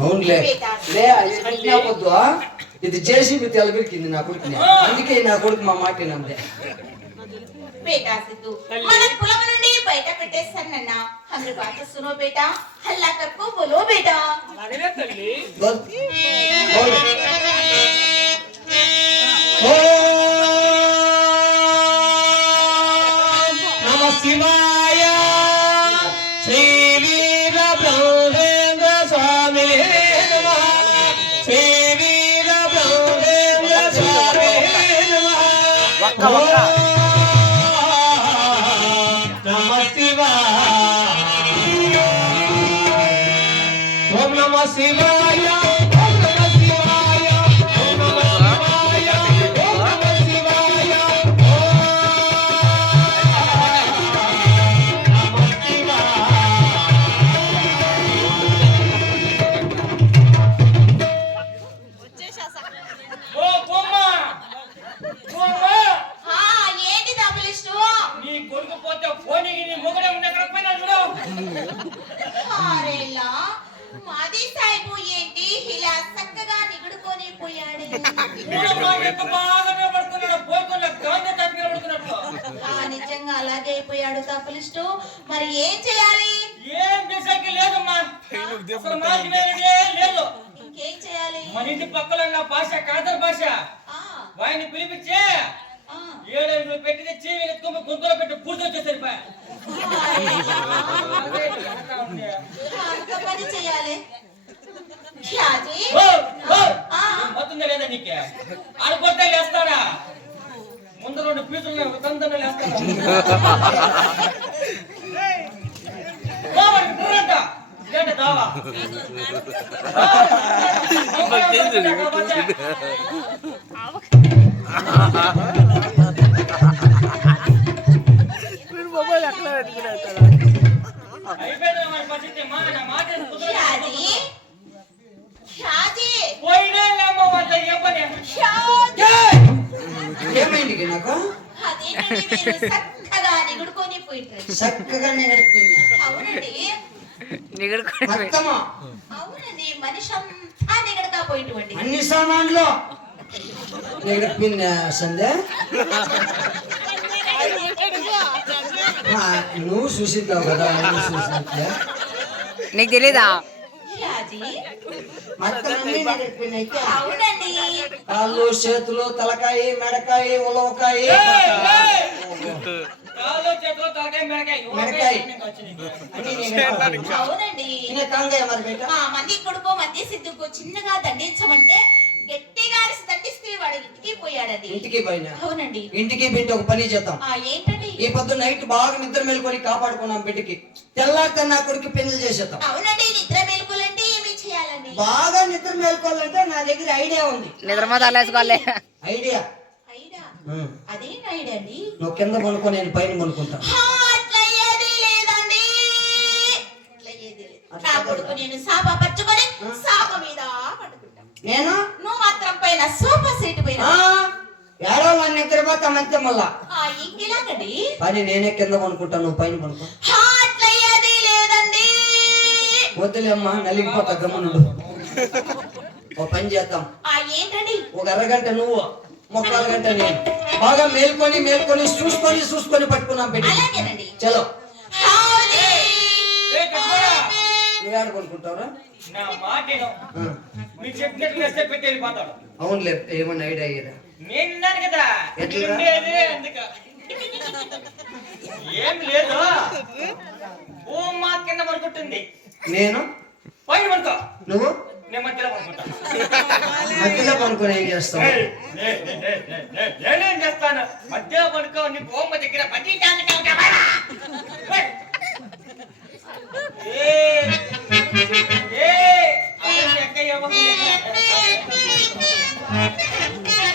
అవునులే లే వద్దు ఇది జేసీబీ తెలబిరికింది నా కొడుకుని అందుకే నా కొడుకు మా మాట నమ్మే बेटा सिद्धू मन कुलम నుండి బయట పెట్టేస్తానన్న हमरे बात सुनो बेटा हल्ला करको बोलो बेटा అలాగే తల్లి बोल नमः शिवाय श्री वीर ब्रह्मेंद्र स्वामी नमः श्री वीर ब्रह्मेंद्र स्वामी नमः शिवाय ओम नमः शिवाय ओम नमः शिवाय ओम नमः शिवाय ఓ బొమ్మ బొమ్మ हां ఏంటి తబలిస్టు నీ కొడుకు పోతే ఫోనికి నీ మొగడే ఉండకపోయినా చూడు అరేలా మాది సాయిబు ఏంటి ఇలా చక్కగా నిగుడుకొని పోయాడు చూడమ్మా ఎంత బాగానే పడుతున్నాడు పోయికొల్ల గాంధీ తప్పిన పడుతున్నట్టు నిజంగా అలాగే అయిపోయాడు తబలిస్టు మరి ఏం చేయాలి ఏం చేసేకి లేదమ్మా అసలు మాకు వేరేదే లేదు ఇంకేం చేయాలి మన ఇంటి పక్కల ఉన్న భాష కాదర్ భాష ఆ వాయిని పిలిపించే ఆ 7 పెట్టి తెచ్చి ఎత్తుకొని గుంతలో పెట్టి పూర్తి సరిపోయా అంత పని చేయాలి ఖ్యాతి మొత్తం లేదా నీకే ఆడుకుంటే లేస్తాడా ముందు 2 పీసులు తందన లేస్తాడా దావా అయిపోయింది మరి పరిస్థితి మా నా మాట ఖ్యాతి ఖ్యాతి పోయినా అమ్మ వాళ్ళ ఏం పని ఖ్యాతి ఏమైంది నాకు అదేంటండి మీరు చక్కగా నిగుడుకొని పోయింటారు చక్కగా నిగడుతున్నా అవునండి మొత్తమా అవునండి మనిషి అంతా నిగడగా పోయింటువంటి అన్ని సామాన్లు నిగడిపోయిన సందే నువ్వు చూసిద్దావు కదా నువ్వు చూసినట్లే నీకు తెలీదా ఖ్యాతి మొత్తం అన్ని నిగడిపోయినాయి అవునండి కాళ్ళు చేతులు తలకాయ మెడకాయ ఉలవకాయ కాళ్ళు చేతులు తలకాయ మెడకాయ. మెడకాయ అన్ని నిగడిపోయినాయి. అవునండి తంగయ్య మరి బయట మంది కొడుకో మంది సిద్ధుకో చిన్నగా దండించమంటే గట్టిగా అరిసి దండిస్తే వాడు ఇంటికి పోయాడండి ఇంటికి పోయినా అవునండి ఇంటికి బిడ్డ ఒక పని చేద్దాం ఏంటండి ఈ పొద్దు నైట్ బాగా నిద్ర మేలుకొని కాపాడుకున్నాం బిడ్డకి తెల్లారితే నా కొడుకు పెళ్లి చేసేద్దాం అవునండి నిద్ర మేలుకోవాలంటే ఏమి చేయాలండి బాగా నిద్ర మేలుకోవాలంటే నా దగ్గర ఐడియా ఉంది నిద్రమో తలేసుకోవాలి ఐడియా ఐడా అదేంటి ఐడా అండి నువ్వు కింద కొనుక్కో నేను పైన కొనుక్కుంటా అట్లా ఏది లేదండి అట్లా ఏది లేదు నా కొడుకు నేను సాప పట్టుకొని సాప మీద పట్టుకుంటా నేను నువ్వు మాత్రం పైన సోఫా సెట్ పైన ఏడో మన నిద్రపోతా మంతే మళ్ళా ఇంకెలాగండి పని నేనే కింద కొనుక్కుంటా నువ్వు పైన కొనుక్కో అట్లా ఏది లేదండి వద్దులేమ్మా నలిగిపోతా గమనుడు ఓ పని చేద్దాం ఏంటండి ఒక అరగంట నువ్వు 3/4 గంట నేను బాగా మేల్కొని చూసుకొని పట్టుకున్నాం పెట్టి అలాగేనండి చలో ఏ కట్టుకోరా నువ్వు ఏడ కొనుక్కుంటావురా నా మాట విను. మీరు చెప్పినట్టు వేస్తే పెట్టి వెళ్ళిపోతాడు అవునులే ఏమన్నా ఐడియా అయ్యేదా నేను ఉన్నాను కదా ఎట్లా? ఉండేది అందుక ఏం లేదు ఓ మా కింద పడుకుంటుంది నేను పైన పడుకో నువ్వు నేను మధ్యలో పడుకుంటా మధ్యలో కొనుక్కొని ఏం చేస్తావు నేనేం చేస్తాను మధ్యలో పడుకో నీ బొమ్మ దగ్గర బజ్జీ టాంగ టాంగ బారా.